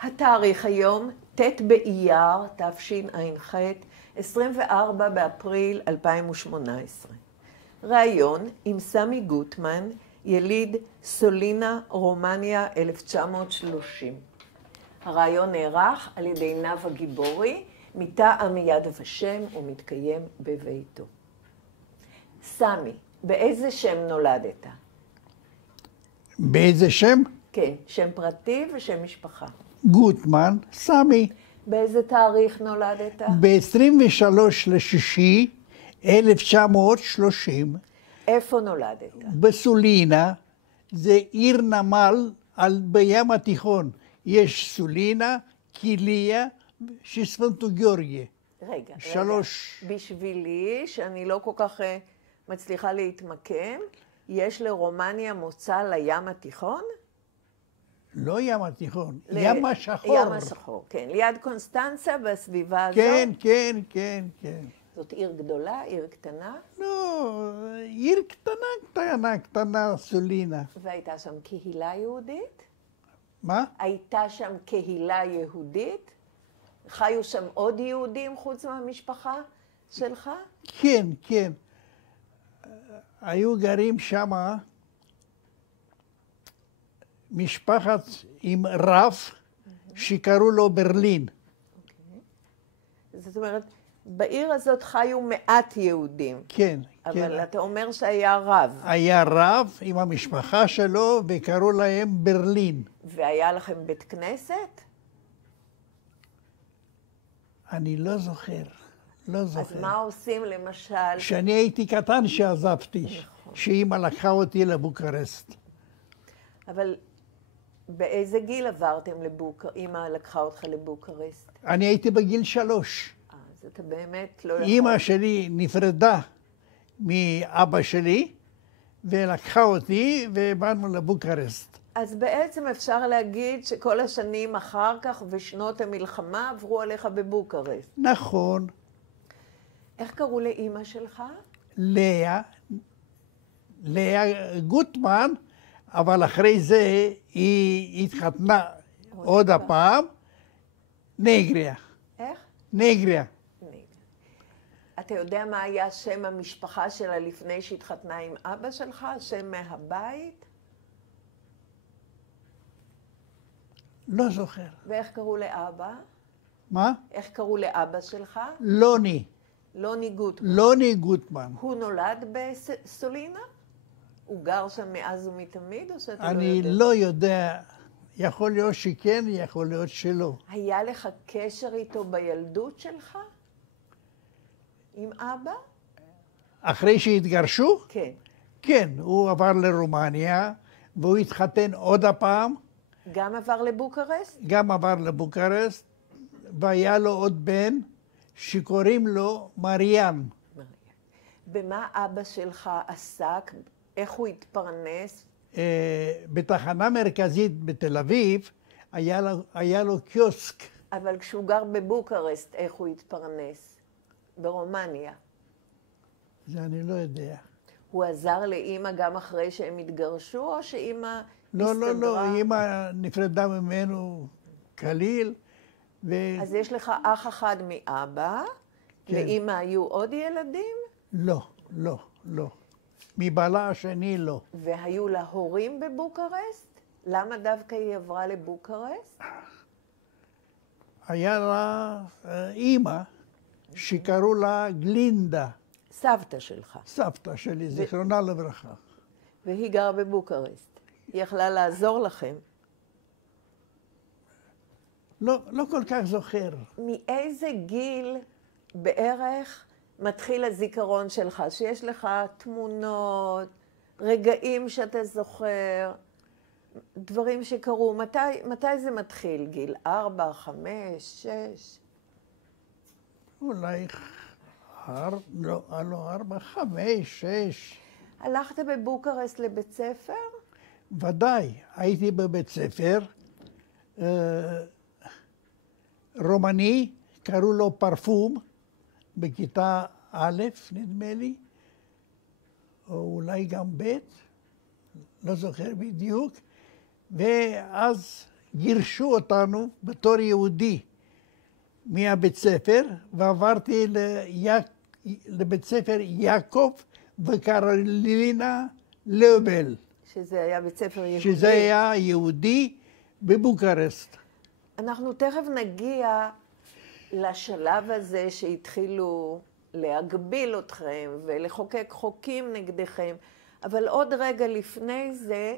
התאריך היום, ט' באייר, תשע"ח, 24 באפריל 2018. ראיון עם סמי גוטמן, יליד סולינה, רומניה, 1930. הראיון נערך על ידי נאוה גיבורי, מטעם יד ושם ומתקיים בביתו. סמי, באיזה שם נולדת? באיזה שם? כן, שם פרטי ושם משפחה. גוטמן, סמי. באיזה תאריך נולדת? ב-23/6/1930. איפה נולדת? בסולינה, זה עיר נמל בים התיכון. יש סולינה, קיליה, שספנטו גיאורגיה. רגע, שלוש. בשבילי, שאני לא כל כך מצליחה להתמקם, יש לרומניה מוצא לים התיכון? לא ים התיכון, ים השחור. ים השחור, כן. ליד קונסטנצה בסביבה הזאת? כן, כן, כן, כן. זאת עיר גדולה, עיר קטנה? לא, עיר קטנה, סולינה. והייתה שם קהילה יהודית? מה? הייתה שם קהילה יהודית? חיו שם עוד יהודים חוץ מהמשפחה שלך? כן, כן. היו גרים שם משפחת עם רב שקראו לו ברלין. זאת אומרת, בעיר הזאת חיו מעט יהודים. כן, כן. אבל אתה אומר שהיה רב. היה רב עם המשפחה שלו וקראו להם ברלין. והיה לכם בית כנסת? אני לא זוכר, לא זוכר. אז מה עושים למשל? כשאני הייתי קטן שעזבתי, שאמא לקחה אותי לבוקרשט. אבל באיזה גיל עברתם אמא לקחה אותך לבוקרשט? אני הייתי בגיל 3. אז אתה באמת לא יכול... אמא שלי נפרדה מאבא שלי, ולקחה אותי ובאנו לבוקרשט. אז בעצם אפשר להגיד שכל השנים אחר כך ושנות המלחמה עברו עליך בבוקרשט. נכון. איך קראו לאמא שלך? לאה גוטמן, אבל אחרי זה היא התחתנה עוד הפעם, נגריה. איך? נגריה. אתה יודע מה היה שם המשפחה שלה לפני שהתחתנה עם אבא שלך? שם מהבית? לא זוכר. ואיך קראו לאבא? מה? איך קראו לאבא שלך? לוני. לוני גוטמן. לוני גוטמן. הוא נולד בסולינה? הוא גר שם מאז ומתמיד או שאתה לא יודע? אני לא יודע. יכול להיות שכן, יכול להיות שלא. היה לך קשר איתו בילדות שלך? עם אבא? אחרי שהתגרשו? כן. כן, הוא עבר לרומניה, והוא התחתן עוד הפעם. גם עבר לבוקרשט? גם עבר לבוקרשט, והיה לו עוד בן שקוראים לו מריאן. במה אבא שלך עסק? איך הוא התפרנס? בתחנה מרכזית בתל אביב היה לו קיוסק. אבל כשהוא גר בבוקרשט, איך הוא התפרנס? ברומניה. זה אני לא יודע. הוא עזר לאמא גם אחרי שהם התגרשו, או שאמא הסתדרה? לא, לא, אמא נפרדה ממנו כליל. אז יש לך אח אחד מאבא, כן. לאמא היו עוד ילדים? לא, לא, לא. מבעלה השני לא. והיו לה הורים בבוקרשט? למה דווקא היא עברה לבוקרשט? היה לה אמא שקראו לה גלינדה. סבתא שלך. סבתא שלי, זיכרונה לברכה. והיא גרה בבוקרשט. היא יכלה לעזור לכם. לא, לא כל כך זוכר. מאיזה גיל בערך מתחיל הזיכרון שלך? שיש לך תמונות, רגעים שאתה זוכר, דברים שקרו. מתי זה מתחיל? גיל 4, 5, 6? אולי 4, 5, 6. הלכת בבוקרשט לבית ספר? ודאי, הייתי בבית ספר רומני, קראו לו פרפום, בכיתה א', נדמה לי, או אולי גם ב', לא זוכר בדיוק, ואז גירשו אותנו בתור יהודי מהבית ספר, ועברתי לבית ספר יעקב וקרלינה לובל. שזה היה בית ספר יהודי. שזה היה יהודי בבוקרשט. אנחנו תכף נגיע לשלב הזה שהתחילו להגביל אתכם ולחוקק חוקים נגדכם, אבל עוד רגע לפני זה,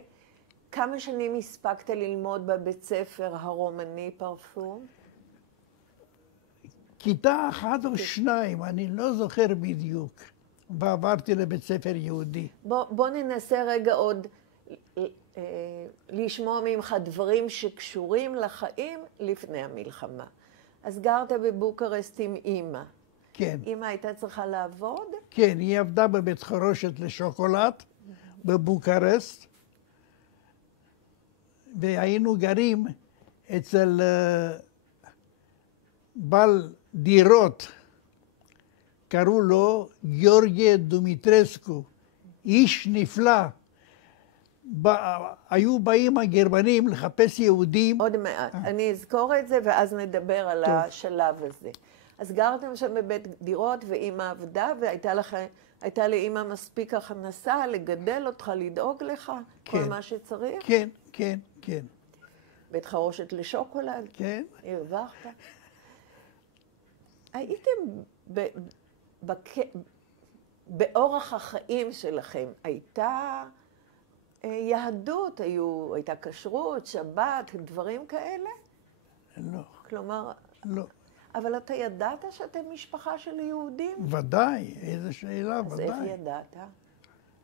כמה שנים הספקת ללמוד בבית ספר הרומני פרפום? כיתה אחת או שניים, אני לא זוכר בדיוק, ועברתי לבית ספר יהודי. בוא ננסה רגע עוד לשמוע ממך דברים שקשורים לחיים לפני המלחמה. אז גרת בבוקרשט עם אמא. כן. אמא הייתה צריכה לעבוד? כן, היא עבדה בבית חרושת לשוקולד בבוקרשט, והיינו גרים אצל בעל דירות, קראו לו גיורגי דומיטרסקו, איש נפלא. היו באים הגרמנים לחפש יהודים. עוד מעט. אני אזכור את זה ואז נדבר על השלב הזה. אז גרתם שם בבית דירות ואמא עבדה, והייתה לאמא מספיק הכנסה לגדל אותך, לדאוג לך, כל מה שצריך? כן, כן, כן. בית חרושת לשוקולד? כן. הרווחת? הייתם באורח החיים שלכם, הייתה יהדות, הייתה כשרות, שבת, דברים כאלה? לא. כלומר... לא. אבל אתה ידעת שאתם משפחה של יהודים? ודאי, איזו שאלה, ודאי. אז איך ידעת?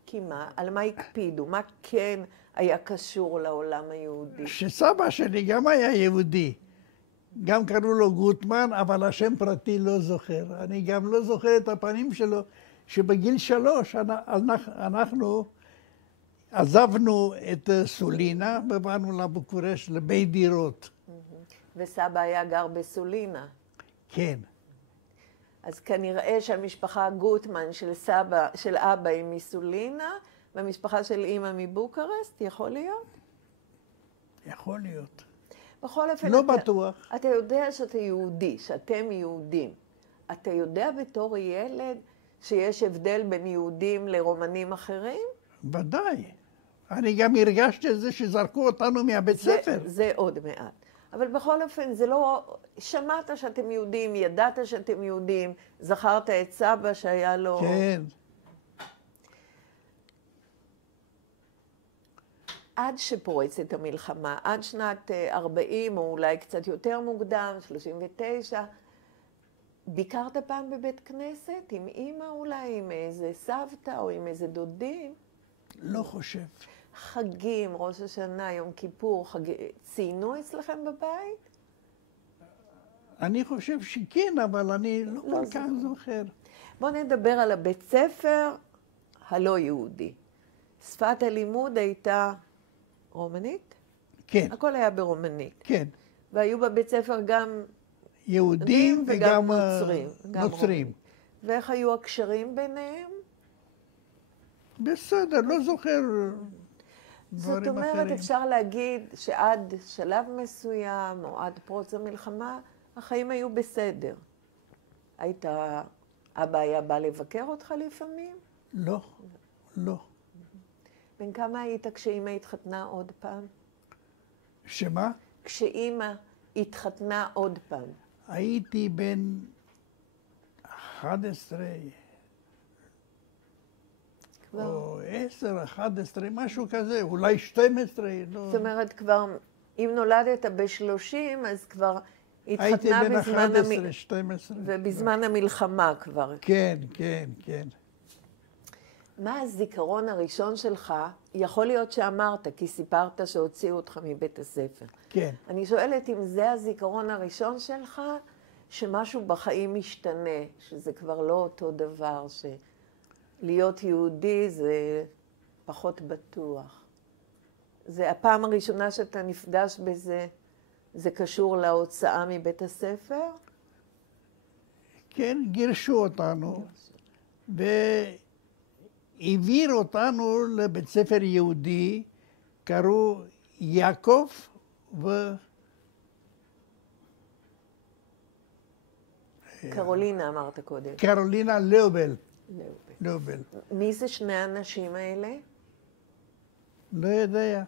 כי מה? על מה הקפידו? מה כן היה קשור לעולם היהודי? שסבא שלי גם היה יהודי. גם קראו לו גוטמן, אבל השם פרטי לא זוכר. אני גם לא זוכר את הפנים שלו, שבגיל 3 אנחנו עזבנו את סולינה ובאנו לבוקרשט לבית דירות. וסבא היה גר בסולינה. כן. אז כנראה שהמשפחה גוטמן של אבא היא מסולינה, והמשפחה של אמא מבוקרשט, יכול להיות? יכול להיות. בכל אופן, לא בטוח. אתה יודע שאתה יהודי, שאתם יהודים. אתה יודע בתור ילד שיש הבדל בין יהודים לרומנים אחרים? ודאי. אני גם הרגשתי את זה שזרקו אותנו מהבית ספר. זה עוד מעט. אבל בכל אופן, זה לא... שמעת שאתם יהודים, ידעת שאתם יהודים, זכרת את סבא שהיה לו... כן. עד שפורצת המלחמה, עד שנת 40, או אולי קצת יותר מוקדם, 39, ביקרת פעם בבית כנסת עם אמא אולי, עם איזה סבתא או עם איזה דודים? לא חושב. חגים, ראש השנה, יום כיפור, ציינו אצלכם בבית? אני חושב שכן, אבל אני לא כל כך זוכר. בואו נדבר על הבית ספר הלא יהודי. שפת הלימוד הייתה רומנית? כן. הכל היה ברומנית. כן. והיו בבית ספר גם יהודים וגם נוצרים. ואיך היו הקשרים ביניהם? בסדר, לא זוכר דברים זאת אומרת, אחרים. אפשר להגיד שעד שלב מסוים, או עד פרוץ המלחמה, החיים היו בסדר. אבא היה בא לבקר אותך לפעמים? לא, לא. בן כמה היית כשאמא התחתנה עוד פעם? שמה? כשאמא התחתנה עוד פעם. הייתי בן 11, או 10, 11, משהו כזה, אולי 12. לא. זאת אומרת, כבר, אם נולדת ב-30, אז כבר הייתי התחתנה בן בזמן 11, 12. ובזמן המלחמה כבר. כן, כן, כן. מה הזיכרון הראשון שלך? יכול להיות שאמרת, כי סיפרת שהוציאו אותך מבית הספר. כן. אני שואלת אם זה הזיכרון הראשון שלך, שמשהו בחיים משתנה, שזה כבר לא אותו דבר, שלהיות יהודי זה פחות בטוח. זה הפעם הראשונה שאתה נפגש בזה, זה קשור להוצאה מבית הספר? כן, גירשו אותנו, והעביר אותנו לבית ספר יהודי, קראו יעקב קרולינה אמרת קודם. קרולינה לאובל. לאובל. לאובל. מי זה שני האנשים האלה? לא יודע.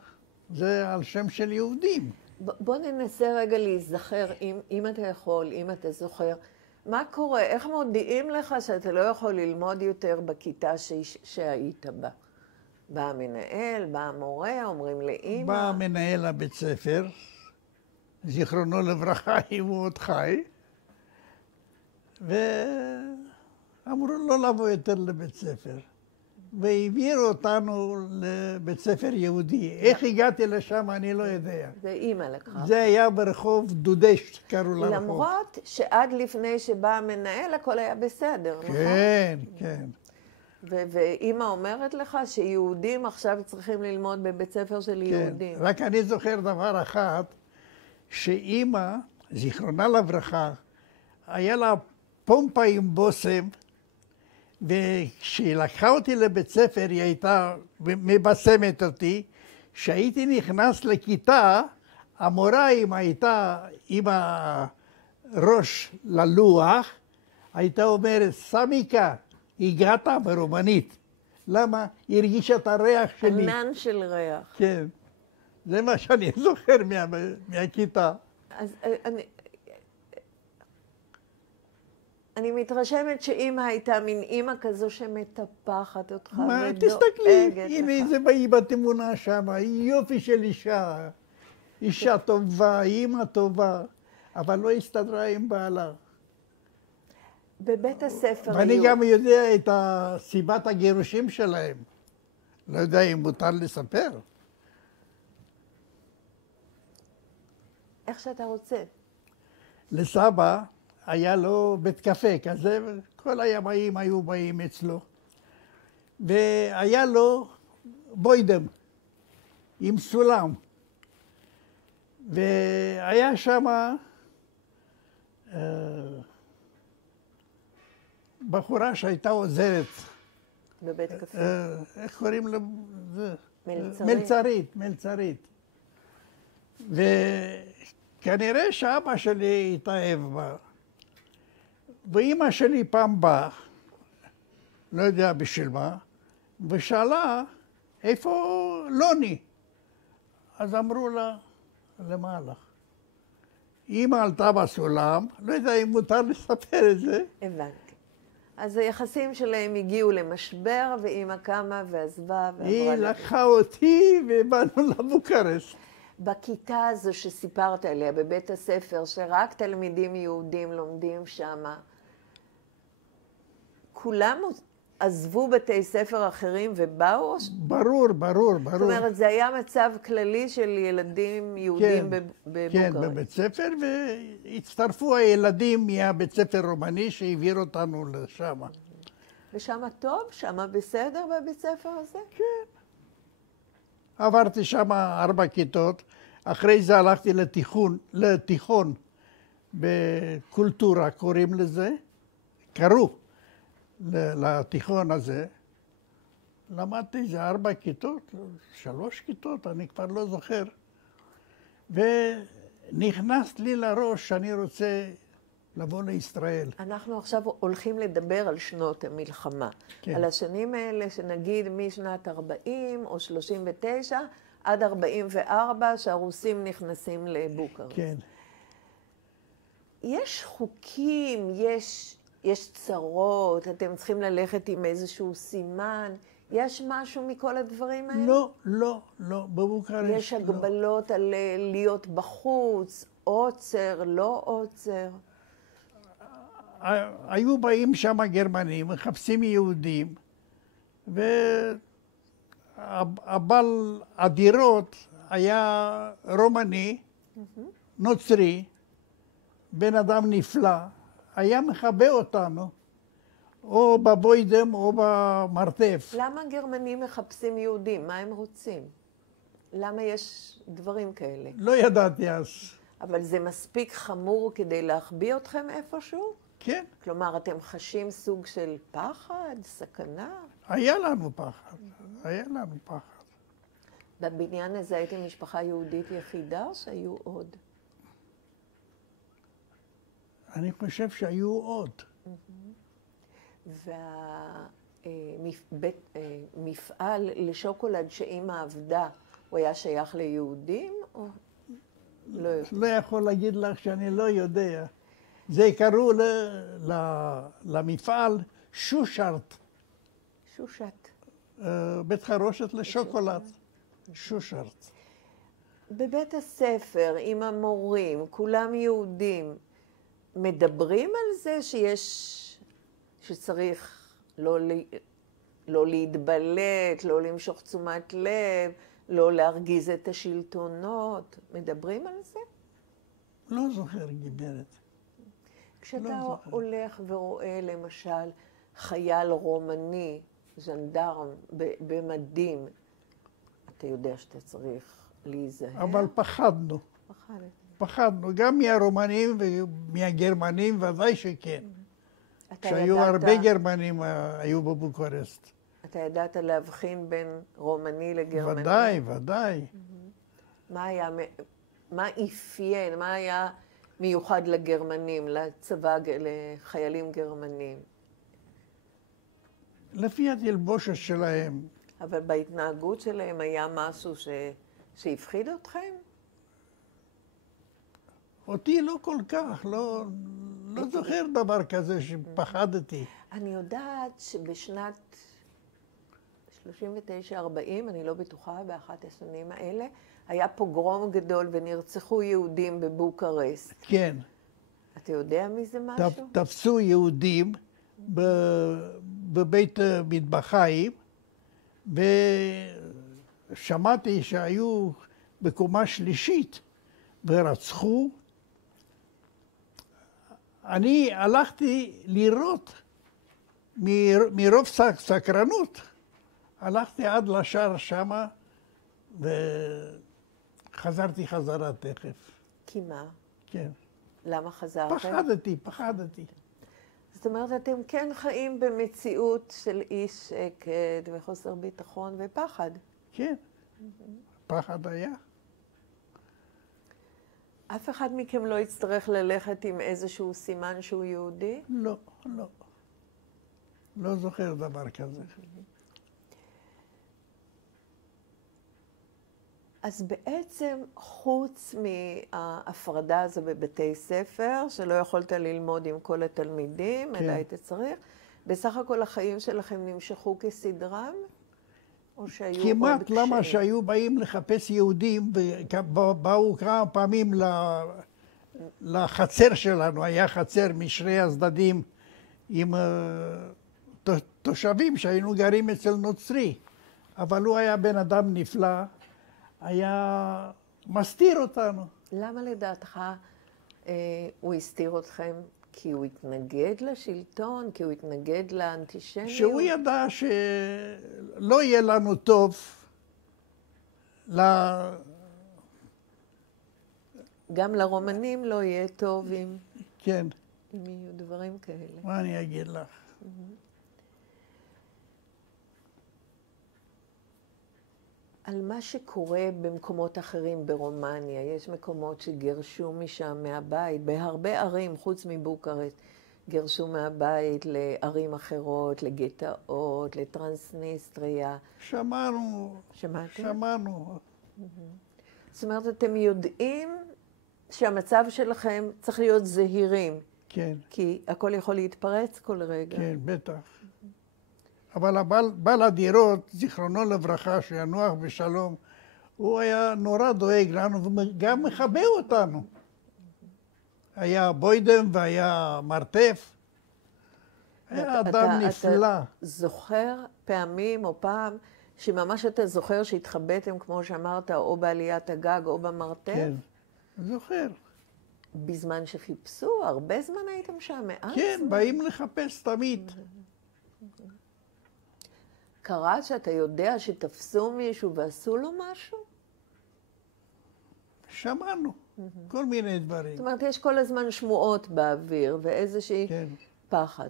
זה על שם של יהודים. בוא ננסה רגע להיזכר, אם אתה יכול, אם אתה זוכר. מה קורה? איך מודיעים לך שאתה לא יכול ללמוד יותר בכיתה שהיית בה? בא המנהל, בא המורה, אומרים לאמא. בא מנהל הבית ספר, זיכרונו לברכה, אם הוא עוד חי, ואמרו לא לבוא יותר לבית ספר. והעבירו אותנו לבית ספר יהודי. איך הגעתי לשם אני לא יודע. זה אימא לקחה. זה היה ברחוב דודש, קראו לרחוב. למרות שעד לפני שבא המנהל הכל היה בסדר, נכון? כן, כן. ואימא אומרת לך שיהודים עכשיו צריכים ללמוד בבית ספר של יהודים. רק אני זוכר דבר אחד, שאימא, זיכרונה לברכה, היה לה פומפה עם בושם, וכשהיא לקחה אותי לבית ספר, היא הייתה מבשמת אותי. כשהייתי נכנס לכיתה, המורה, אם הייתה עם הראש ללוח, הייתה אומרת, סמיקה, הגעת ברומנית. למה? היא הרגישה את הריח שלי. ענן של ריח. כן. זה מה שאני זוכר מהכיתה. אז אני מתרשמת שאימא הייתה מין אימא כזו שמטפחת אותך ודואגת לך. תסתכלי, הנה זה באי בתמונה שם, היא יופי של אישה. אישה טובה, אימא טובה, אבל לא הסתדרה עם בעלה. בבית הספר ואני גם יודע את סיבת הגירושים שלהם. לא יודע אם מותר לספר. איך שאתה רוצה. לסבא היה לו בית קפה כזה, כל הימאים היו באים אצלו. והיה לו בוידם עם סולם. והיה שם בחורה שהייתה עוזרת. בבית קפה. איך קוראים לזה? מלצרית. מלצרית. וכנראה שאבא שלי התאהב בה. ואימא שלי פעם באה, לא יודע בשביל מה, ושאלה איפה לוני. אז אמרו לה, למה לך? אימא עלתה בסולם, לא יודע אם מותר לספר את זה. הבנתי. אז היחסים שלהם הגיעו למשבר, ואימא קמה ועזבה. היא לקחה אותי ובאנו לבוקרשט. בכיתה הזו שסיפרת עליה, בבית הספר, שרק תלמידים יהודים לומדים שם, כולם עזבו בתי ספר אחרים ובאו? ברור, ברור, ברור. זאת אומרת, זה היה מצב כללי של ילדים יהודים בבוקרשט. כן, בבית ספר, והצטרפו הילדים מהבית ספר רומני שהעביר אותנו לשם. ושם טוב? שם בסדר בבית ספר הזה? כן. עברתי שם 4 כיתות, אחרי זה הלכתי לתיכון בקולטורה, קוראים לזה, קראו לתיכון הזה. למדתי איזה 4 כיתות, 3 כיתות, אני כבר לא זוכר. ונכנס לי לראש שאני רוצה לבוא לישראל. אנחנו עכשיו הולכים לדבר על שנות המלחמה. כן. על השנים האלה שנגיד משנת 40 או 39 עד 44 שהרוסים נכנסים לבוקרשט. כן. יש חוקים, יש צרות, אתם צריכים ללכת עם איזשהו סימן. יש משהו מכל הדברים האלה? לא, לא, לא, בבוקרשט לא. יש הגבלות על להיות בחוץ, עוצר, לא עוצר. היו באים שם גרמנים, מחפשים יהודים, והבעל הדירות היה רומני, נוצרי, בן אדם נפלא, היה מחבא אותנו, או בבוידם או במרתף. למה גרמנים מחפשים יהודים? מה הם רוצים? למה יש דברים כאלה? לא ידעתי אז. אבל זה מספיק חמור כדי להחביא אתכם איפשהו? כן. כלומר, אתם חשים סוג של פחד, סכנה? היה לנו פחד, היה לנו פחד. בבניין הזה הייתם משפחה יהודית יחידה או שהיו עוד? אני חושב שהיו עוד. והמפעל לשוקולד שאמא עבדה, הוא היה שייך ליהודים או לא יודע? לא יכול להגיד לך שאני לא יודע. זה קראו למפעל שושרט. שושת. בית חרושת לשוקולד. שושרט. בבית הספר, עם המורים, כולם יהודים, מדברים על זה שצריך לא להתבלט, לא למשוך תשומת לב, לא להרגיז את השלטונות. מדברים על זה? לא זוכר, גברת. כשאתה הולך ורואה למשל חייל רומני, ז'נדרם, במדים, אתה יודע שאתה צריך להיזהר? אבל פחדנו. פחדנו, גם מהרומנים ומהגרמנים, ודאי שכן. שהיו הרבה גרמנים היו בבוקרשט. אתה ידעת להבחין בין רומני לגרמני? ודאי, ודאי. מה אפיין, מה היה מיוחד לגרמנים, לצבא, לחיילים גרמנים? לפי התלבושת שלהם. אבל בהתנהגות שלהם היה משהו שהפחיד אתכם? אותי לא כל כך, לא זוכר דבר כזה שפחדתי. אני יודעת שבשנת 39-40, אני לא בטוחה, באחת השנים האלה, היה פוגרום גדול ונרצחו יהודים בבוקרשט. כן. אתה יודע מזה משהו? תפסו יהודים בבית מטבחיים, ושמעתי שהיו בקומה שלישית ורצחו. אני הלכתי לראות מרוב סקרנות. הלכתי עד לשער שמה וחזרתי חזרה תכף. כי מה? כן. למה חזרתם? פחדתי. זאת אומרת, אתם כן חיים במציאות של אי שקט וחוסר ביטחון ופחד. כן, פחד היה. אף אחד מכם לא יצטרך ללכת עם איזשהו סימן שהוא יהודי? לא. לא זוכר דבר כזה. אז בעצם, חוץ מההפרדה הזו בבתי ספר, שלא יכולת ללמוד עם כל התלמידים, כן. אלא היית צריך, בסך הכל החיים שלכם נמשכו כסדרם? או שהיו עוד קשיים? כמעט למה שהיו באים לחפש יהודים, ובאו כמה פעמים לחצר שלנו, היה חצר משני הצדדים עם תושבים שהיינו גרים אצל נוצרי, אבל הוא היה בן אדם נפלא, היה מסתיר אותנו. למה לדעתך הוא הסתיר אתכם? כי הוא התנגד לשלטון? כי הוא התנגד לאנטישמיות? שהוא ידע שלא יהיה לנו טוב גם לרומנים לא יהיה טוב אם כן. יהיו דברים כאלה. מה אני אגיד לך? על מה שקורה במקומות אחרים ברומניה, יש מקומות שגירשו משם מהבית, בהרבה ערים חוץ מבוקרשט, גירשו מהבית לערים אחרות, לגטאות, לטרנסניסטריה. שמענו. שמעתם? שמענו. זאת אומרת, אתם יודעים שהמצב שלכם צריך להיות זהירים. כן. כי הכל יכול להתפרץ כל רגע. כן, בטח. אבל בעל הדירות, זיכרונו לברכה, שינוח בשלום, הוא היה נורא דואג לנו וגם מחבא אותנו. היה בוידם והיה מרתף. היה אדם נפלא. אתה זוכר פעמים או פעם שממש אתה זוכר שהתחבאתם, כמו שאמרת, או בעליית הגג או במרתף? כן, זוכר. בזמן שחיפשו? הרבה זמן הייתם שם? מעט כן, זמן? באים לחפש תמיד. קרה שאתה יודע שתפסו מישהו ועשו לו משהו? שמענו כל מיני דברים. זאת אומרת, יש כל הזמן שמועות באוויר ואיזושהי כן. פחד.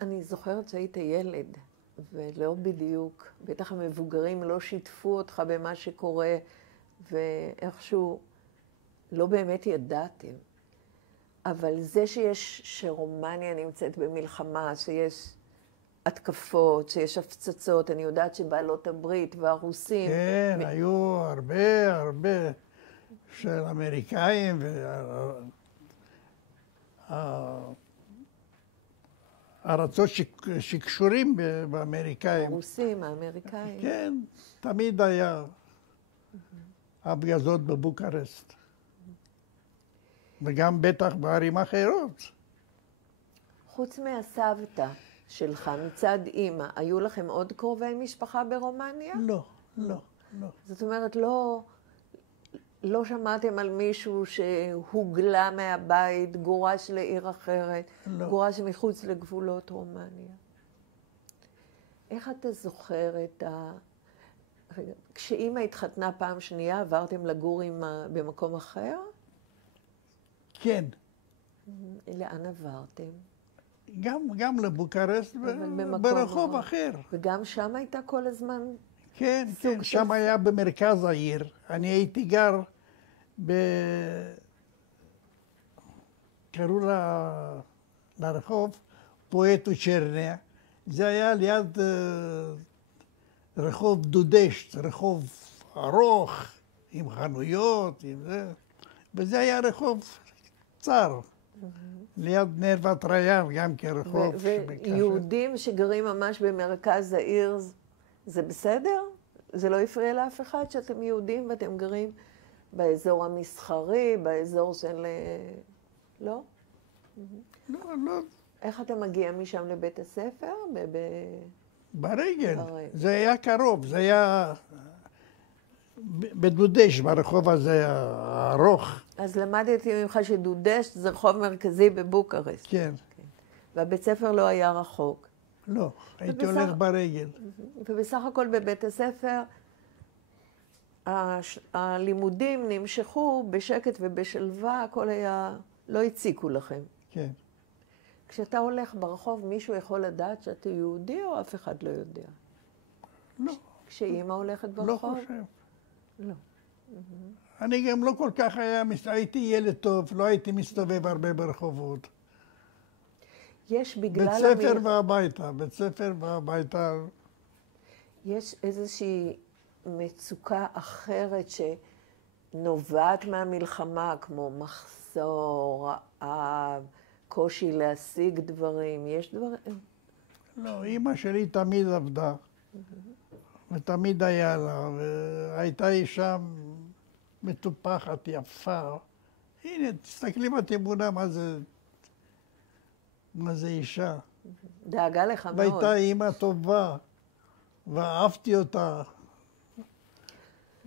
אני זוכרת שהיית ילד, ולא בדיוק, בטח המבוגרים לא שיתפו אותך במה שקורה, ואיכשהו לא באמת ידעתם. אבל זה שרומניה נמצאת במלחמה, שיש התקפות, שיש הפצצות, אני יודעת שבעלות הברית והרוסים... כן, היו הרבה של אמריקאים ארצות שקשורים באמריקאים. הרוסים, האמריקאים. כן, תמיד היה הפגזות בבוקרשט. וגם בטח בערים אחרות. חוץ מהסבתא שלך, מצד אימא, היו לכם עוד קרובי משפחה ברומניה? לא, לא, לא. זאת אומרת, לא שמעתם על מישהו שהוגלה מהבית, גורש לעיר אחרת, לא. גורש מחוץ לגבולות רומניה. איך אתה זוכר את כשאימא התחתנה פעם שנייה, עברתם לגור במקום אחר? כן. לאן עברתם? גם לבוקרשט, ברחוב אחר. וגם שם הייתה כל הזמן? כן, כן, שם היה במרכז העיר. אני הייתי גר קראו לרחוב פואטו צ'רניה. זה היה ליד רחוב דודשט, רחוב ארוך, עם חנויות, עם זה. וזה היה רחוב צר, ליד נרוות ריאב, גם כרחוב. ויהודים שגרים ממש במרכז העיר, זה בסדר? זה לא הפריע לאף אחד שאתם יהודים ואתם גרים באזור המסחרי, באזור של... לא? לא, לא. איך אתה מגיע משם לבית הספר? ברגל. זה היה קרוב, זה היה בדודש, ברחוב הזה הארוך. אז למדתי ממך שדודש זה רחוב מרכזי בבוקרשט. כן. והבית ספר לא היה רחוק. לא, הייתי הולך ברגל. ובסך הכל בבית הספר הלימודים נמשכו בשקט ובשלווה, הכל היה, לא הציקו לכם. כן. כשאתה הולך ברחוב, מישהו יכול לדעת שאתה יהודי או אף אחד לא יודע? לא. כשאימא הולכת ברחוב? לא חושב. לא. אני גם לא כל כך הייתי ילד טוב, לא הייתי מסתובב הרבה ברחובות. יש בגלל... בית ספר והביתה, בית ספר והביתה. יש איזושהי מצוקה אחרת שנובעת מהמלחמה, כמו מחסור, רעב, קושי להשיג דברים, יש דברים? לא, אמא שלי תמיד עבדה, ותמיד היה לה, והייתה אישה מטופחת, יפה. הנה, תסתכלי בתמונה מה זה אישה. דאגה לך מאוד. והייתה אימא טובה, ואהבתי אותה.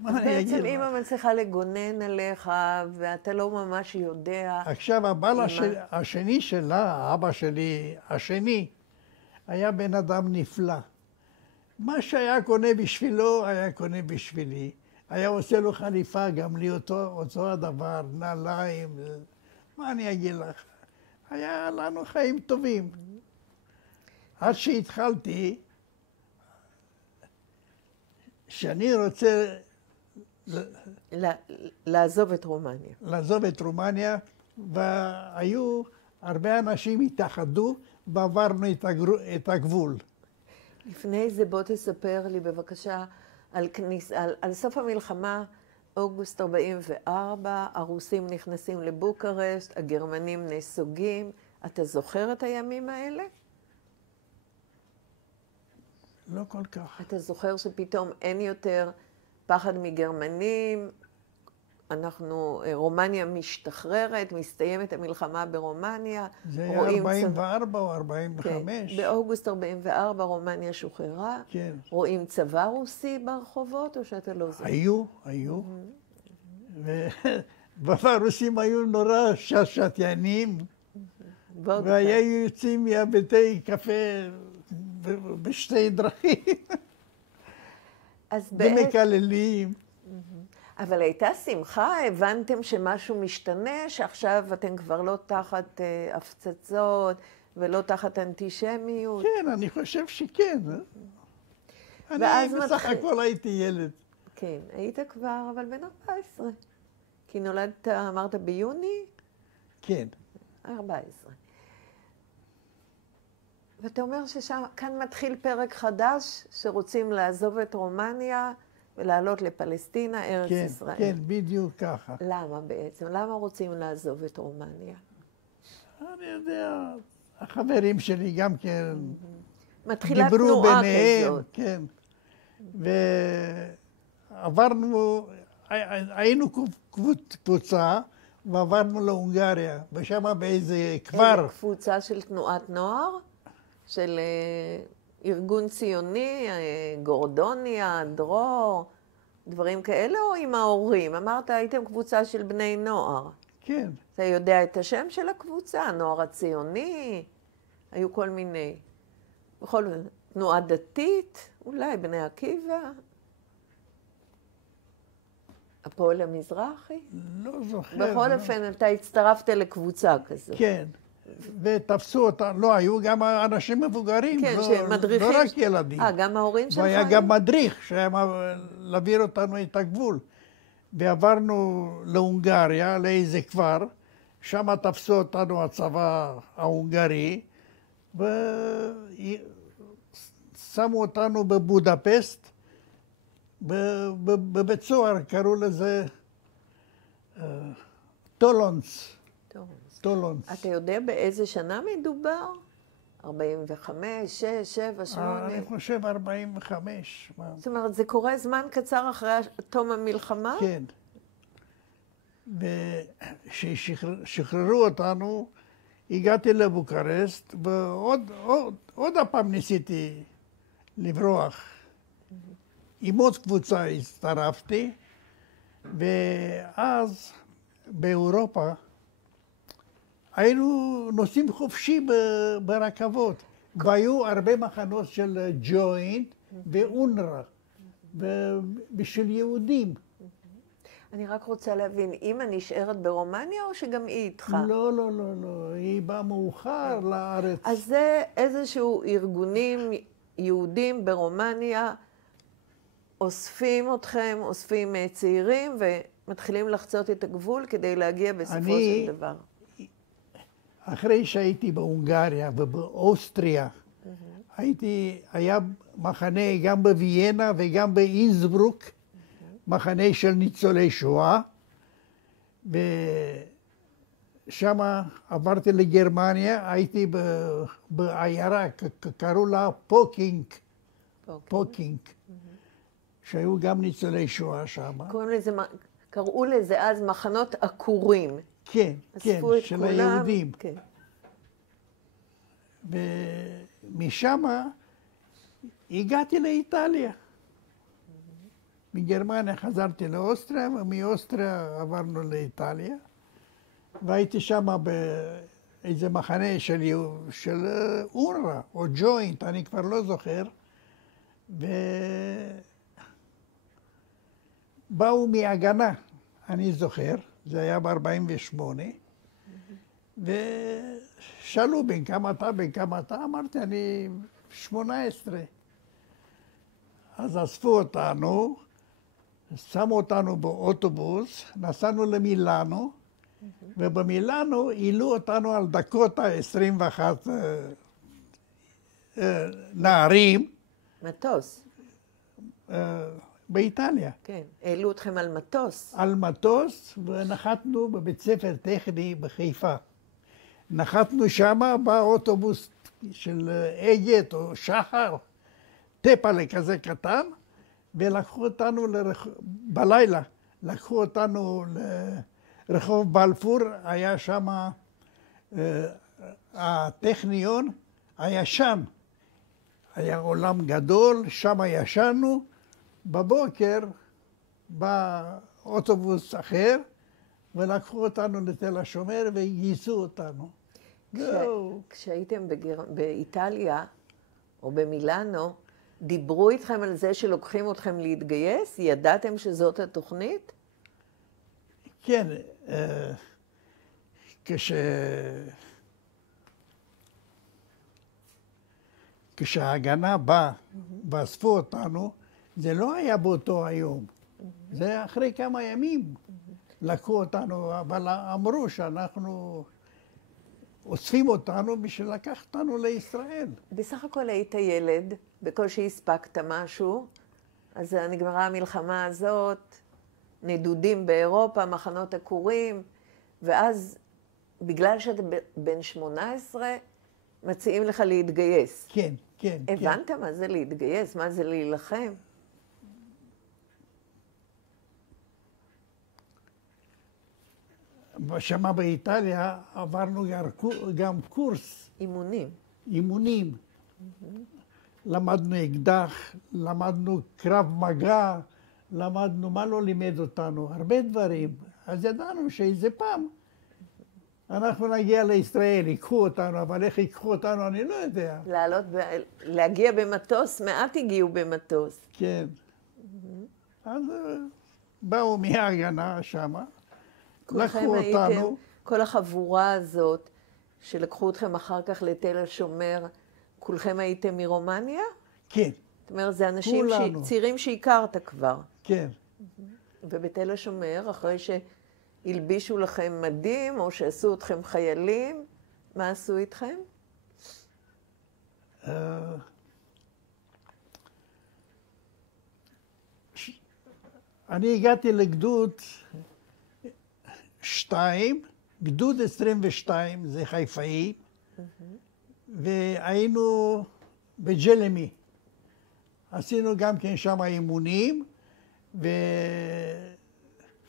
אז בעצם אימא מצליחה לגונן עליך, ואתה לא ממש יודע... עכשיו, הבעל השני שלה, האבא שלי, השני, היה בן אדם נפלא. מה שהיה קונה בשבילו, היה קונה בשבילי. היה עושה לו חליפה, גם לי אותו הדבר, נעליים. מה אני אגיד לך? היה לנו חיים טובים. עד שהתחלתי, שאני רוצה... לעזוב את רומניה. לעזוב את רומניה, והיו הרבה אנשים התאחדו ועברנו את הגבול. לפני זה בוא תספר לי בבקשה על סוף המלחמה, אוגוסט 44, הרוסים נכנסים לבוקרשט, הגרמנים נסוגים. אתה זוכר את הימים האלה? לא כל כך. אתה זוכר שפתאום אין יותר פחד מגרמנים, רומניה משתחררת, מסתיימת המלחמה ברומניה. זה היה 44 או 45? כן, באוגוסט 44 רומניה שוחררה. כן. רואים צבא רוסי ברחובות, או שאתה לא זוכר? היו. והרוסים היו נורא שתיינים, והיו יוצאים מהבתי קפה בשתי דרכים. ומקללים. אבל הייתה שמחה, הבנתם שמשהו משתנה, שעכשיו אתם כבר לא תחת הפצצות ולא תחת אנטישמיות? כן, אני חושב שכן. אני בסך הכל הייתי ילד. כן, היית כבר, אבל בן 14. כי נולדת, אמרת, ביוני? כן. 14. ואתה אומר שכאן מתחיל פרק חדש, שרוצים לעזוב את רומניה ולעלות לפלסטינה, ארץ כן, ישראל. כן, בדיוק ככה. למה בעצם? למה רוצים לעזוב את רומניה? אני יודע, החברים שלי גם כן מתחילה דיברו תנועה ביניהם, כזאת. כן. ועברנו, היינו קבוצה, ועברנו להונגריה, ושם באיזה כפר. איזה קבוצה של תנועת נוער? של ארגון ציוני, גורדוניה, דרור, דברים כאלה, או עם ההורים? אמרת, הייתם קבוצה של בני נוער. כן. אתה יודע את השם של הקבוצה? הנוער הציוני? היו כל מיני. בכל זאת, תנועה דתית? אולי בני עקיבא? הפועל המזרחי? לא זוכר. בכל אופן, אתה הצטרפת לקבוצה כזאת. כן. ותפסו אותה, לא, היו גם אנשים מבוגרים, כן, לא, שמדריכים. לא רק ילדים. גם ההורים שלך? והיה גם מדריך שהיה להעביר אותנו את הגבול. ועברנו להונגריה, לאיזה כפר, שם תפסו אותנו הצבא ההונגרי, ושמו אותנו בבודפסט, בבית סוהר, קראו לזה טולונס. טולונס. אתה יודע באיזה שנה מדובר? 45, 6, 7, 8? אני חושב 45. זאת אומרת, זה קורה זמן קצר אחרי תום המלחמה? כן. וכששחררו אותנו, הגעתי לבוקרשט, ועוד הפעם ניסיתי לברוח. עם עוד קבוצה הצטרפתי, ואז באירופה היינו נוסעים חופשי ברכבות, והיו הרבה מחנות של ג'וינט ואונר"א, בשביל יהודים. אני רק רוצה להבין, אמא נשארת ברומניה או שגם היא איתך? לא, לא, לא, לא, היא באה מאוחר לארץ. אז זה איזשהו ארגונים יהודים ברומניה, אוספים אתכם, אוספים צעירים, ומתחילים לחצות את הגבול כדי להגיע בסופו של דבר. אחרי שהייתי בהונגריה ובאוסטריה, היה מחנה גם בוויינה וגם באינסברוק, מחנה של ניצולי שואה, ושם עברתי לגרמניה, הייתי בעיירה, קראו לה פוקינג, שהיו גם ניצולי שואה שם. קראו לזה אז מחנות עקורים. כן, כן, של היהודים. כן. ומשם הגעתי לאיטליה. מגרמניה חזרתי לאוסטריה, ומאוסטריה עברנו לאיטליה. והייתי שם באיזה מחנה של אונר"א, או ג'וינט, אני כבר לא זוכר. ובאו מהגנה, אני זוכר, זה היה ב-48, ושאלו בן כמה אתה? אמרתי, אני 18. אז אספו אותנו, שמו אותנו באוטובוס, נסענו למילאנו, ובמילאנו העלו אותנו על דקוטה 21 נערים. מטוס. באיטליה. כן, העלו אתכם על מטוס. על מטוס, ונחתנו בבית ספר טכני בחיפה. נחתנו שם באוטובוס של אגד או שחר, טפלה כזה קטן, ולקחו אותנו בלילה, לקחו אותנו לרחוב בלפור, היה שם הטכניון הישן. היה עולם גדול, שם ישנו. בבוקר בא אוטובוס אחר, ולקחו אותנו לתל השומר והגייסו אותנו. כשהייתם באיטליה או במילאנו, דיברו איתכם על זה שלוקחים אתכם להתגייס? ידעתם שזאת התוכנית? כן, כשההגנה באה ואספו אותנו, זה לא היה באותו היום, זה אחרי כמה ימים. לקחו אותנו, אבל אמרו שאנחנו אוספים אותנו בשביל לקחת אותנו לישראל. בסך הכל היית ילד, בקושי הספקת משהו, אז נגמרה המלחמה הזאת, נדודים באירופה, מחנות עקורים, ואז בגלל שאתה בן 18, מציעים לך להתגייס. כן, כן. הבנת כן. מה זה להתגייס? מה זה להילחם? שמה באיטליה עברנו גם קורס אימונים. אימונים. למדנו אקדח, למדנו קרב מגע, למדנו, מה לא לימד אותנו? הרבה דברים. אז ידענו שאיזה פעם אנחנו נגיע לישראל, ייקחו אותנו, אבל איך ייקחו אותנו אני לא יודע. להגיע במטוס, מעט הגיעו במטוס. כן. אז באו מההגנה שמה, לקחו אותנו. כל החבורה הזאת, שלקחו אתכם אחר כך לתל השומר, כולכם הייתם מרומניה? כן. זאת אומרת, זה אנשים צעירים שהכרת כבר. כן. ובתל השומר, אחרי שהלבישו לכם מדים, או שעשו אתכם חיילים, מה עשו איתכם? אני הגעתי לגדוד 2, גדוד 22, זה חיפאי, והיינו בג'למי. עשינו גם כן שם אימונים,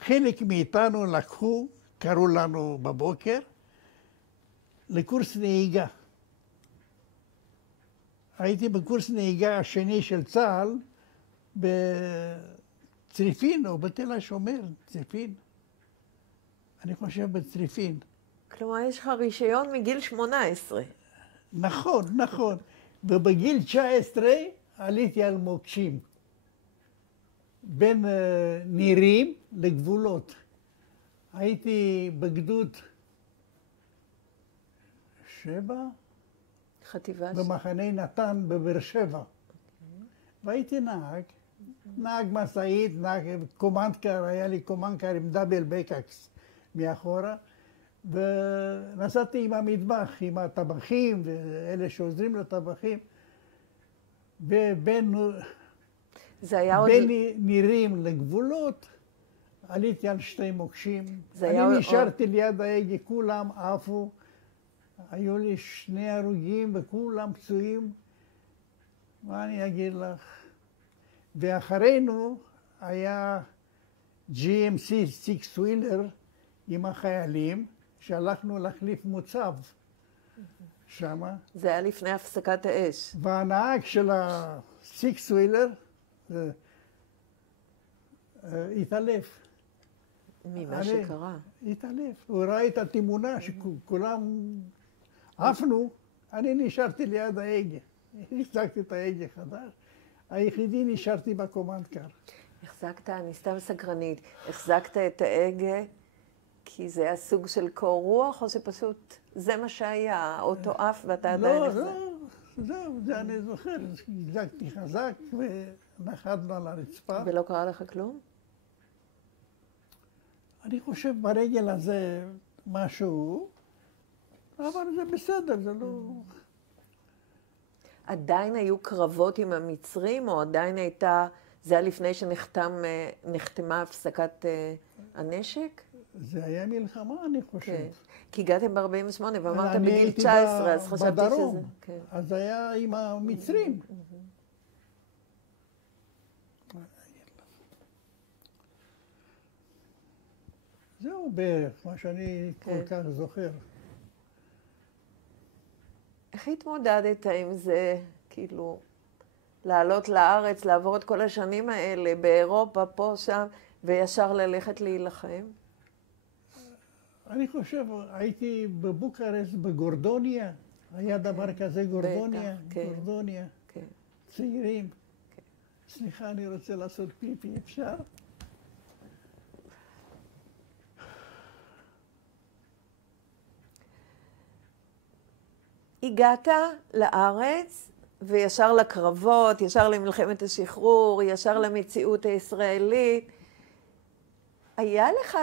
וחלק מאיתנו לקחו, קראו לנו בבוקר, לקורס נהיגה. הייתי בקורס נהיגה השני של צה"ל בצריפין או בתל השומר, צריפין. אני חושב בצריפין. כלומר, יש לך רישיון מגיל 18. נכון, נכון. ובגיל 19 עליתי על מוקשים. בין נירים לגבולות. הייתי בגדוד 7, חטיבה במחנה נתן בבאר שבע. והייתי נהג משאית, נהג קומנדקר, היה לי קומנדקר עם דאבל בקאקס מאחורה, ונסעתי עם המטבח, עם הטבחים ואלה שעוזרים לטבחים, ובין נירים לגבולות עליתי על 2 מוקשים. אני נשארתי ליד ההגה, כולם עפו, היו לי 2 הרוגים וכולם פצועים. מה אני אגיד לך? ואחרינו היה GMC 6 ווילר עם החיילים, שהלכנו להחליף מוצב שמה. זה היה לפני הפסקת האש. והנהג של ה-6 ווילר התעלף. ממה שקרה. התעלף. הוא ראה את התמונה שכולם עפנו, אני נשארתי ליד ההגה. החזקתי את ההגה חדש. היחידי נשארתי בקומנדקר. החזקת, אני סתם סקרנית, החזקת את ההגה כי זה היה סוג של קור רוח, או שפשוט זה מה שהיה, האוטו עף ואתה עדיין החזק? לא, זהו, זה אני זוכר. החזקתי חזק ונחתנו על הרצפה. ולא קרה לך כלום? אני חושב ברגל הזה משהו, אבל זה בסדר, זה לא... עדיין היו קרבות עם המצרים, או עדיין הייתה, זה היה לפני שנחתמה הפסקת הנשק? זה היה מלחמה, אני חושב. כן. כי הגעתם ב-48 ואמרת בגיל 19, אז חשבתי בדרום, שזה... כן. אז זה היה עם המצרים. זהו בערך מה שאני כל כך זוכר. איך התמודדת עם זה, כאילו, לעלות לארץ, לעבור את כל השנים האלה באירופה, פה, שם, וישר ללכת להילחם? אני חושב, הייתי בבוקרשט, בגורדוניה, היה דבר כזה, גורדוניה, כן. גורדוניה, כן. צעירים. כן. סליחה, אני רוצה לעשות פיפי, אפשר? הגעת לארץ, וישר לקרבות, ישר למלחמת השחרור, ישר למציאות הישראלית. היה לך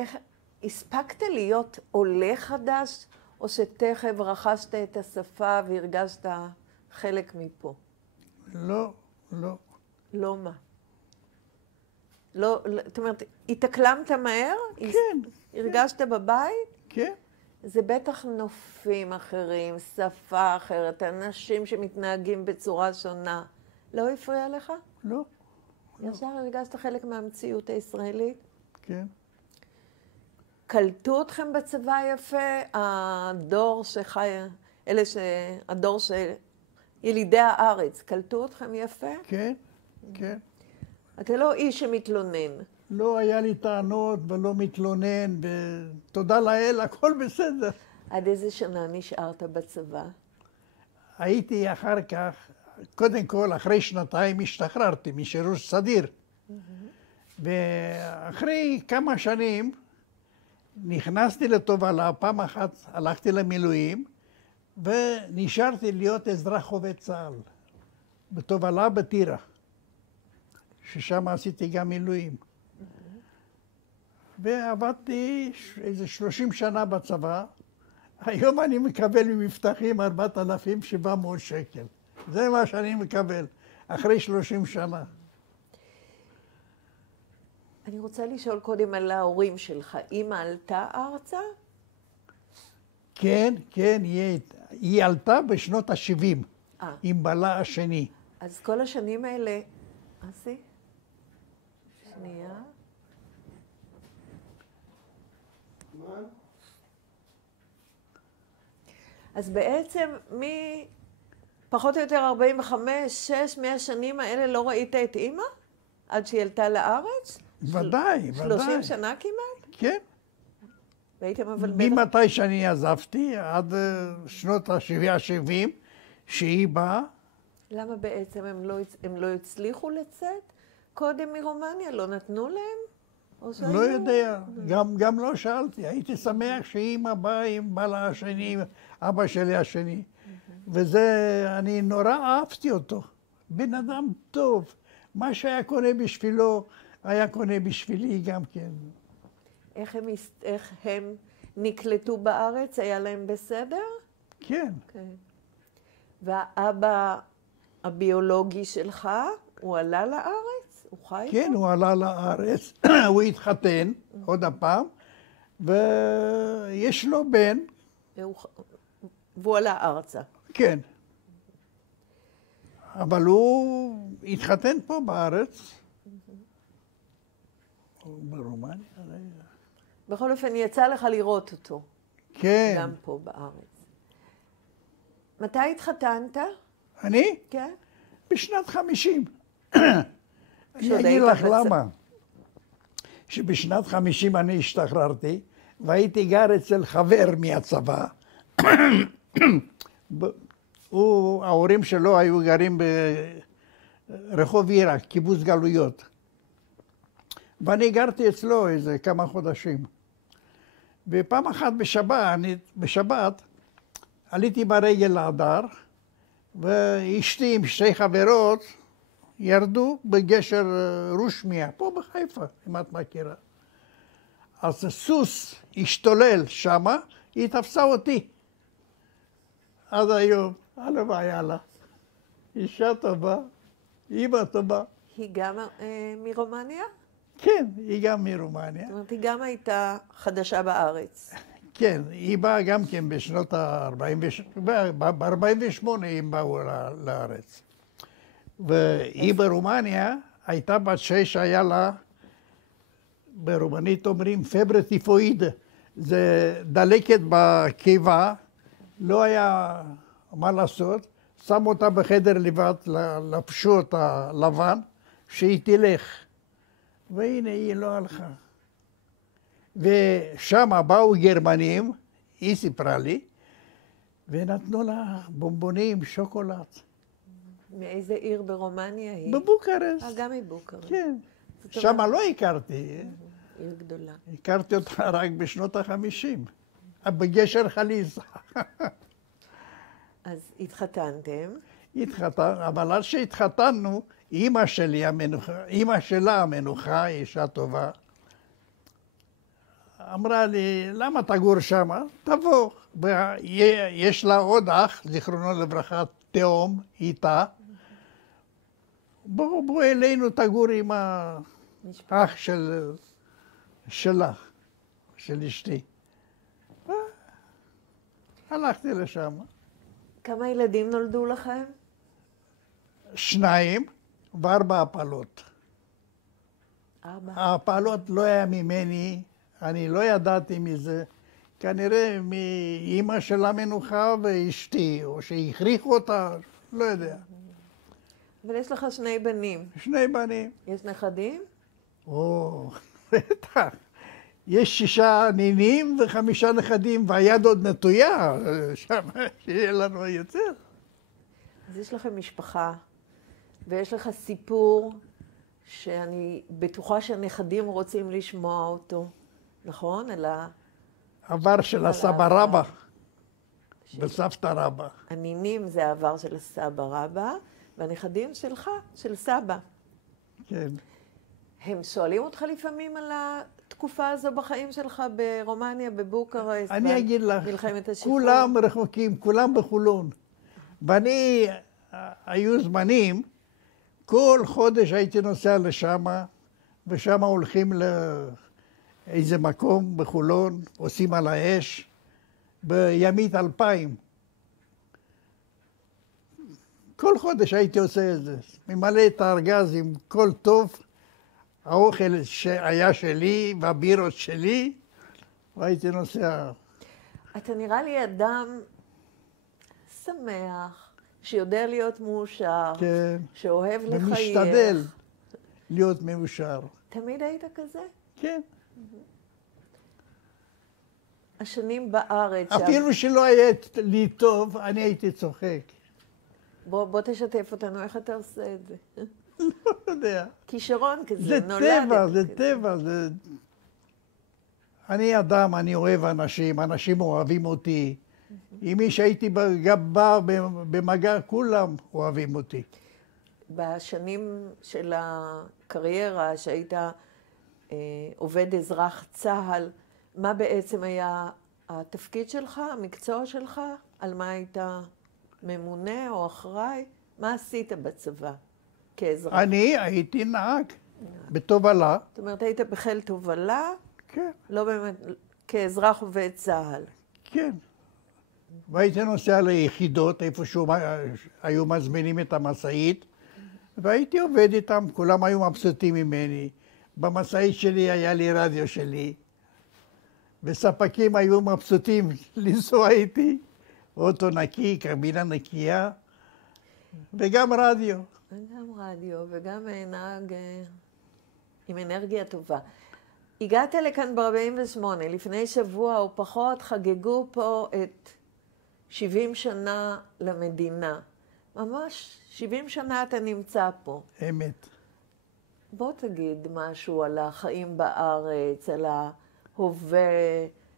איך הספקת להיות עולה חדש, או שתכף רכשת את השפה והרגשת חלק מפה? לא, לא. לא מה? לא, זאת אומרת, התאקלמת מהר? כן. הרגשת בבית? כן. זה בטח נופים אחרים, שפה אחרת, אנשים שמתנהגים בצורה שונה. לא הפריע לך? לא. ישר הרגשת חלק מהמציאות הישראלית? כן. קלטו אתכם בצבא יפה? הדור שחי, הדור של ילידי הארץ, קלטו אתכם יפה? כן, כן. אתה לא איש שמתלונן. לא היה לי טענות ולא מתלונן, ותודה לאל, הכל בסדר. עד איזה שנה נשארת בצבא? הייתי אחר כך, קודם כל, אחרי שנתיים השתחררתי משירות סדיר. ואחרי כמה שנים נכנסתי לתובלה, פעם אחת הלכתי למילואים, ונשארתי להיות אזרח עובד צה"ל, בתובלה בטירה, ששם עשיתי גם מילואים. ועבדתי איזה 30 שנה בצבא. היום אני מקבל ממבטחים 4,700 שקל. זה מה שאני מקבל, אחרי 30 שנה. אני רוצה לשאול קודם על ההורים שלך. אמא עלתה ארצה? כן, כן, היא עלתה בשנות ה-70, עם בעלה השני. אז כל השנים האלה... אסי? שנייה. אז בעצם פחות או יותר 45, 6, 100 שנים האלה לא ראית את אמא? עד שהיא עלתה לארץ? ודאי, ודאי. 30 שנה כמעט? כן. והייתם אבל... ממתי שאני עזבתי, עד שנות ה-70, שהיא באה. למה בעצם הם לא הצליחו לצאת קודם מרומניה? לא נתנו להם? לא יודע, גם לא שאלתי. הייתי שמח שאמא באה עם בעלה השני, אבא שלי השני. וזה, אני נורא אהבתי אותו. בן אדם טוב. מה שהיה קונה בשבילו, היה קונה בשבילי גם כן. איך הם נקלטו בארץ? היה להם בסדר? כן. והאבא הביולוגי שלך, הוא עלה לארץ? הוא חי פה? כן, הוא עלה לארץ. הוא התחתן עוד הפעם, ויש לו בן. והוא עלה ארצה. כן. אבל הוא התחתן פה בארץ. ברומניה. בכל אופן, יצא לך לראות אותו. כן. גם פה בארץ. מתי התחתנת? אני? כן. בשנת 50. אני אגיד לך למה. שבשנת 50 אני השתחררתי, והייתי גר אצל חבר מהצבא. ההורים שלו היו גרים ברחוב עיראק, קיבוץ גלויות. ואני גרתי אצלו איזה כמה חודשים. ופעם אחת בשבת עליתי ברגל להדר, ואשתי עם שתי חברות ירדו בגשר רושמיה, פה בחיפה, אם את מכירה. אז הסוס השתולל שמה, היא תפסה אותי. עד היום, הלוואי לה. אישה טובה, אמא טובה. היא גם מרומניה? כן, היא גם מרומניה. זאת אומרת, היא גם הייתה חדשה בארץ. כן, היא באה גם כן בשנות ה-48, ב-48 הם באו לארץ. והיא ברומניה הייתה בת 6, היה לה, ברומנית אומרים פברה טיפואיד, זה דלקת בקיבה, לא היה מה לעשות, שם אותה בחדר לבד, לבשו אותה לבן, שהיא תלך. והנה היא לא הלכה. ושם באו גרמנים, היא סיפרה לי, ונתנו לה בומבונים, שוקולד. מאיזה עיר ברומניה היא? בבוקרשט. גם מבוקרשט. כן. שם לא הכרתי. עיר גדולה. הכרתי אותה רק בשנות ה-50, בגשר חליסה. אז התחתנתם? אבל עד שהתחתנו, אמא שלה המנוחה, אישה טובה, אמרה לי, למה תגור שמה? תבוא. יש לה עוד אח, זיכרונו לברכה, תאום, איתה. בוא אלינו, תגור עם האח שלך, של אשתי. הלכתי לשם. כמה ילדים נולדו לכם? 2 ו4 הפלות. 4. ההפלות לא היה ממני, אני לא ידעתי מזה. כנראה מאימא של המנוחה ואשתי, או שהכריחו אותה, לא יודע. אבל יש לך 2 בנים. 2 בנים. יש נכדים? או, בטח. יש 6 נינים ו5 נכדים, והיד עוד נטויה, שם שיהיה לנו יותר. אז יש לכם משפחה, ויש לך סיפור שאני בטוחה שהנכדים רוצים לשמוע אותו, נכון? אלא עבר של הסבא רבא וסבתא רבא. הנינים זה העבר של הסבא רבא, והנכדים שלך, של סבא. כן. הם שואלים אותך לפעמים על התקופה הזו בחיים שלך ברומניה, בבוקרשט, אני אגיד לך, מלחמת השחרור? כולם רחוקים, כולם בחולון. ואני, היו זמנים, כל חודש הייתי נוסע לשם, ושם הולכים לאיזה מקום בחולון, עושים על האש, בימית 2000. כל חודש הייתי עושה את זה, ממלא את הארגז עם כל טוב, האוכל שהיה שלי והבירות שלי, והייתי נוסע. אתה נראה לי אדם שמח, שיודע להיות מאושר, כן. שאוהב לחייך. ומשתדל להיות מאושר. תמיד היית כזה? כן. השנים בארץ. אפילו שלא היה לי טוב, אני הייתי צוחק. בוא תשתף אותנו, איך אתה עושה את זה? לא יודע. כישרון כזה, זה נולדת. טבע, זה טבע. אני אדם, אני אוהב אנשים, אנשים אוהבים אותי. עם מי שהייתי גם בא במגע, כולם אוהבים אותי. בשנים של הקריירה, שהיית עובד אזרח צה"ל, מה בעצם היה התפקיד שלך, המקצוע שלך? על מה היית ממונה או אחראי? מה עשית בצבא כאזרח? אני הייתי נהג בתובלה. זאת אומרת, היית בחיל תובלה, כן, לא באמת כאזרח עובד צה"ל. כן. והייתי נוסע ליחידות, איפשהו היו מזמינים את המשאית, והייתי עובד איתם, כולם היו מבסוטים ממני. במשאית שלי היה לי רדיו שלי, וספקים היו מבסוטים לנסוע איתי, אוטו נקי, קבינה נקייה, וגם רדיו. גם רדיו וגם נהג עם אנרגיה טובה. הגעת לכאן ב-48, לפני שבוע או פחות חגגו פה את 70 שנה למדינה. ממש 70 שנה אתה נמצא פה. אמת. בוא תגיד משהו על החיים בארץ, על ההווה,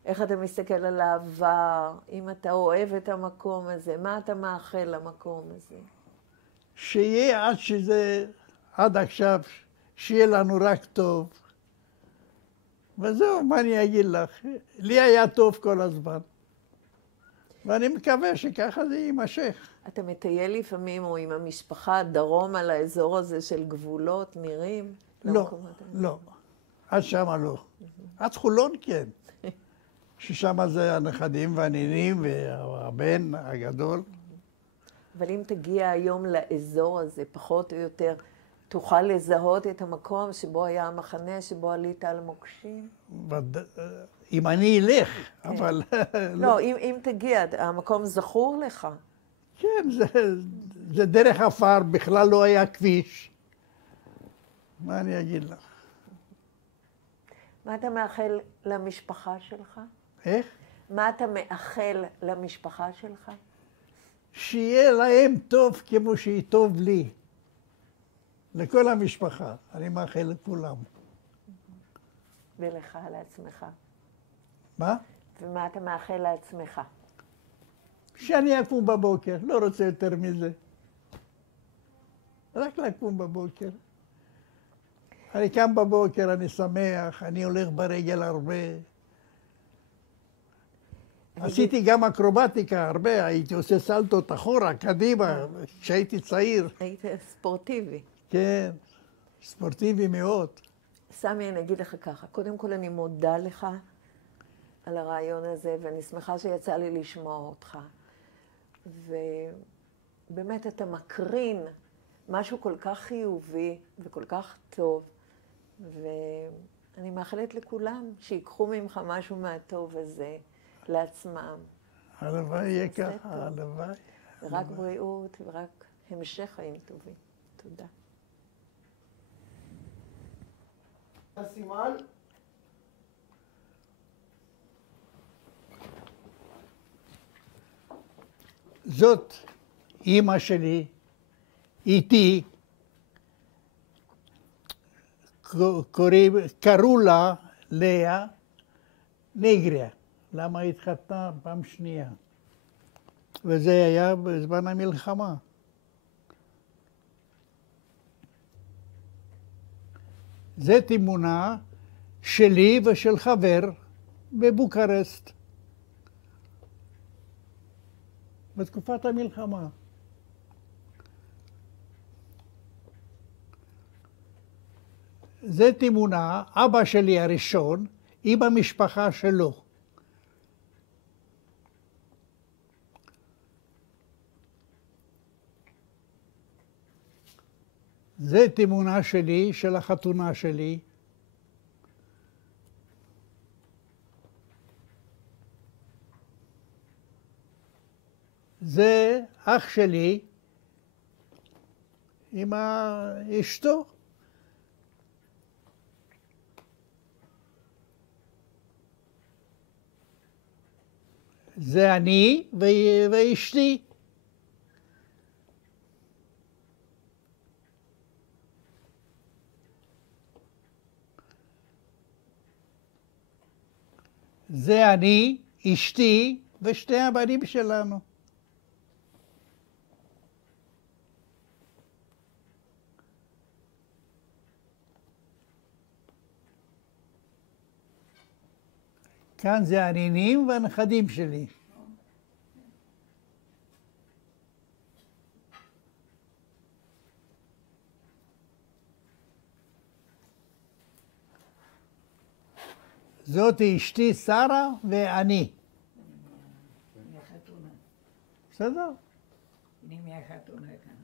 איך אתה מסתכל על העבר, אם אתה אוהב את המקום הזה, מה אתה מאחל למקום הזה? שיהיה עד עכשיו, שיהיה לנו רק טוב. וזהו, מה אני אגיד לך? לי היה טוב כל הזמן. ואני מקווה שככה זה יימשך. אתה מטייל לפעמים, או עם המשפחה, דרום על האזור הזה של גבולות, נירים? לא, לא. עד שמה לא. עד חולון כן. ששם זה הנכדים והנינים והבן הגדול. אבל אם תגיע היום לאזור הזה, פחות או יותר, תוכל לזהות את המקום שבו היה המחנה, שבו עלית על מוקשים? אם אני אלך, אבל... לא, אם תגיע, המקום זכור לך. כן, זה דרך עפר, בכלל לא היה כביש. מה אני אגיד לך? מה אתה מאחל למשפחה שלך? איך? מה אתה מאחל למשפחה שלך? שיהיה להם טוב כמו שהיא טוב לי. לכל המשפחה. אני מאחל לכולם. ולך לעצמך. מה? ומה אתה מאחל לעצמך? שאני אקום בבוקר, לא רוצה יותר מזה. רק לקום בבוקר. אני קם בבוקר, אני שמח, אני הולך ברגל הרבה. עשיתי גם אקרובטיקה הרבה, הייתי עושה סלטות אחורה, קדימה, כשהייתי צעיר. היית ספורטיבי. כן, ספורטיבי מאוד. סמי, אני אגיד לך ככה, קודם כל אני מודה לך על הרעיון הזה, ואני שמחה שיצא לי לשמוע אותך. ובאמת אתה מקרין משהו כל כך חיובי וכל כך טוב, ואני מאחלת לכולם שיקחו ממך משהו מהטוב הזה לעצמם. הלוואי יהיה ככה, הלוואי. ורק בריאות ורק המשך חיים טובים. תודה. הסימן? זאת אימא שלי, איתי, קראו לה לאה ניגריה. למה היא התחתנה פעם שנייה? וזה היה בזמן המלחמה. זה תמונה שלי ושל חבר בבוקרשט, בתקופת המלחמה. זה תמונה, אבא שלי הראשון, עם המשפחה שלו. זה תמונה שלי, של החתונה שלי. זה אח שלי עם אשתו. זה אני ואשתי. זה אני, אשתי ושתי הבנים שלנו. כאן זה הנינים והנכדים שלי. זאת אשתי שרה ואני. מהחתונה. בסדר? אני מהחתונה כאן.